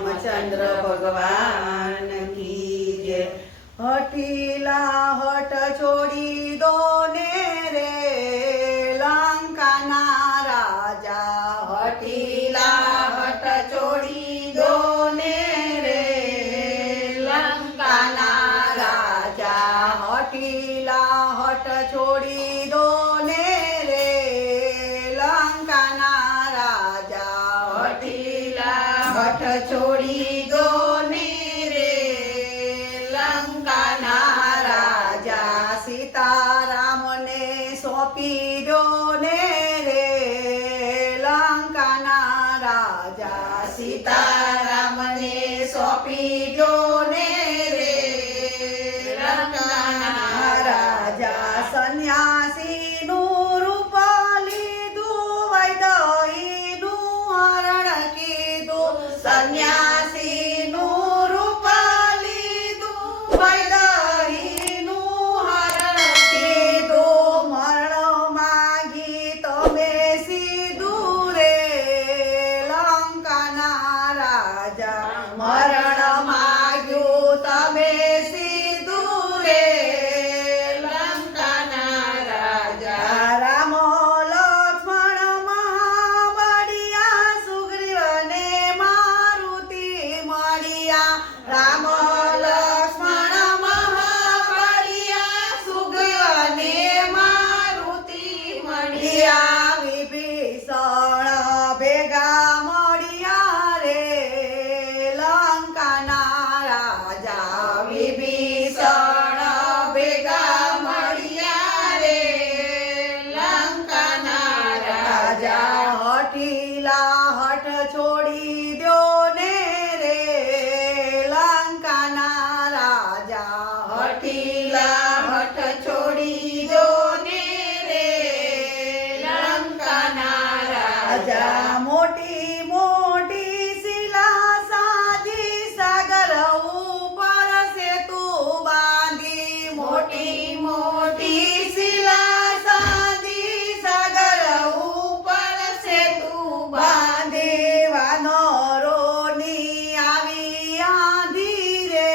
रामचंद्र भगवान की जय। हठीला हठ छोड़ी दो ने रे लंका ना राजा। हठीला हठ छोड़ी दो ने रे लंका ना राजा। हठीला हठ छोड़ी दो ने रे लंका ना राजा। हठीला हठ छोड़ी दो ने रे लंका ना राजा। सीताराम ने सौंपी दो ने रे लंका ना राजा। सीताराम ने सौंपी दो ने रे लंका ना राजा। सन्यासी નું રૂપ લીધું વૈદહીનું હરણ કીધું। સન્યાસી નું રૂપ લીધું વૈદહીનું હરણ કીધું। મરણ માગી તમે સીધું રે લંકાના રાજા। મરણ માગ્યું તમે સીધું રે લંકાના રાજા। રામ લક્ષ્મણ મહાબળિયા સુગ્રીવને મારુતિ મળિયા। રામ લક્ષ્મણ મહાબળિયા સુગ્રીવને મારુતિ મળિયા। વિભીષણ ભેગા મળિયા રે લંકાના રાજા। વિભીષણ ભેગા મળિયા રે લંકાના રાજા। હઠીલા હઠ છોડી દો ને રે લંકાના રાજા। હઠીલા હઠ છોડી દો ને રે લંકાના રાજા। મોટી મોટી શિલા સાધી સાગર ઉપર સેતુ બાંધી। મોટી મોટી શિલા સાધી સાગર ઉપર સેતુ બાંધી। વાનરોની આવી આંધી રે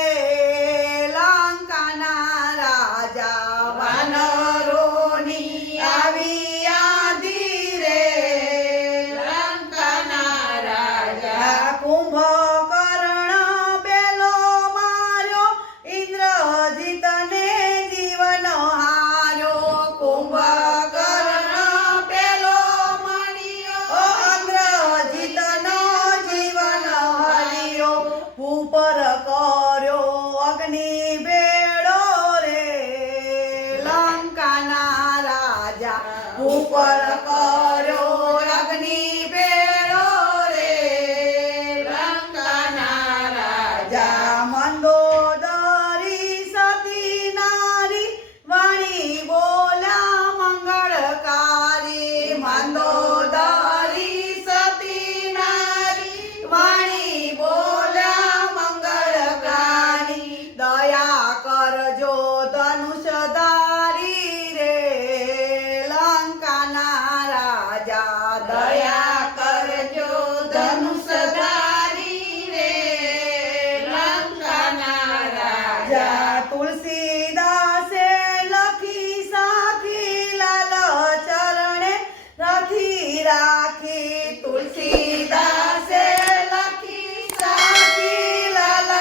લંકાના રાજા। વાનરોની આવી આંધી રે લંકાના રાજા। કુંભકર્ણ પેલો માર્યો ઇન્દ્રજીતને જીવન હાર્યો। કુંભકર્ણ પેલો મળ્યો ઇન્દ્રજીતનો જીવન હાર્યો। ઉપર કર્યો અગ્નિ બેડો રે લંકાના રાજા। ઉપર કર્યો અગ્નિ બેડો રે લંકાના રાજા। મંદોદરી સતી નારી વાણી બોલા મંગળકારી। મંદોદરી સતી નારી વાણી બોલા મંગળકારી। દયા કરજો ધનુષધારી રે લંકાના રાજા। દયા કરજો ધનુષધારી રે લંકાના રાજા। તુલસીદાસે લખી સાખી લાલ ચરણે રથી રાખી। તુલસીદાસે લખી સાખી લાલ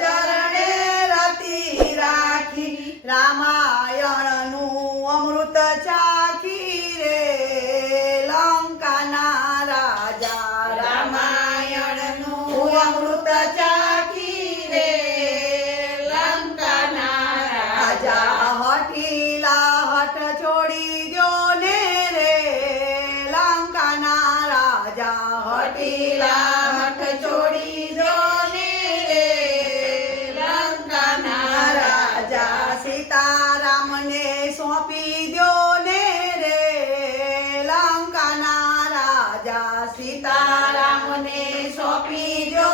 ચરણે રથી રાખી। રામાયણનું અમૃત ચાખી રે લંકાના રાજા। રામાયણનું અમૃત ચાખી રે લંકાના રાજા। હઠીલા હઠ છોડી દો ને રે લંકાના રાજા। હઠીલા હઠ છોડી દો ને રે લંકાના રાજા। સીતારામને સોંપી દો ને રે લંકાના રાજા। સીતારામને સોંપી દો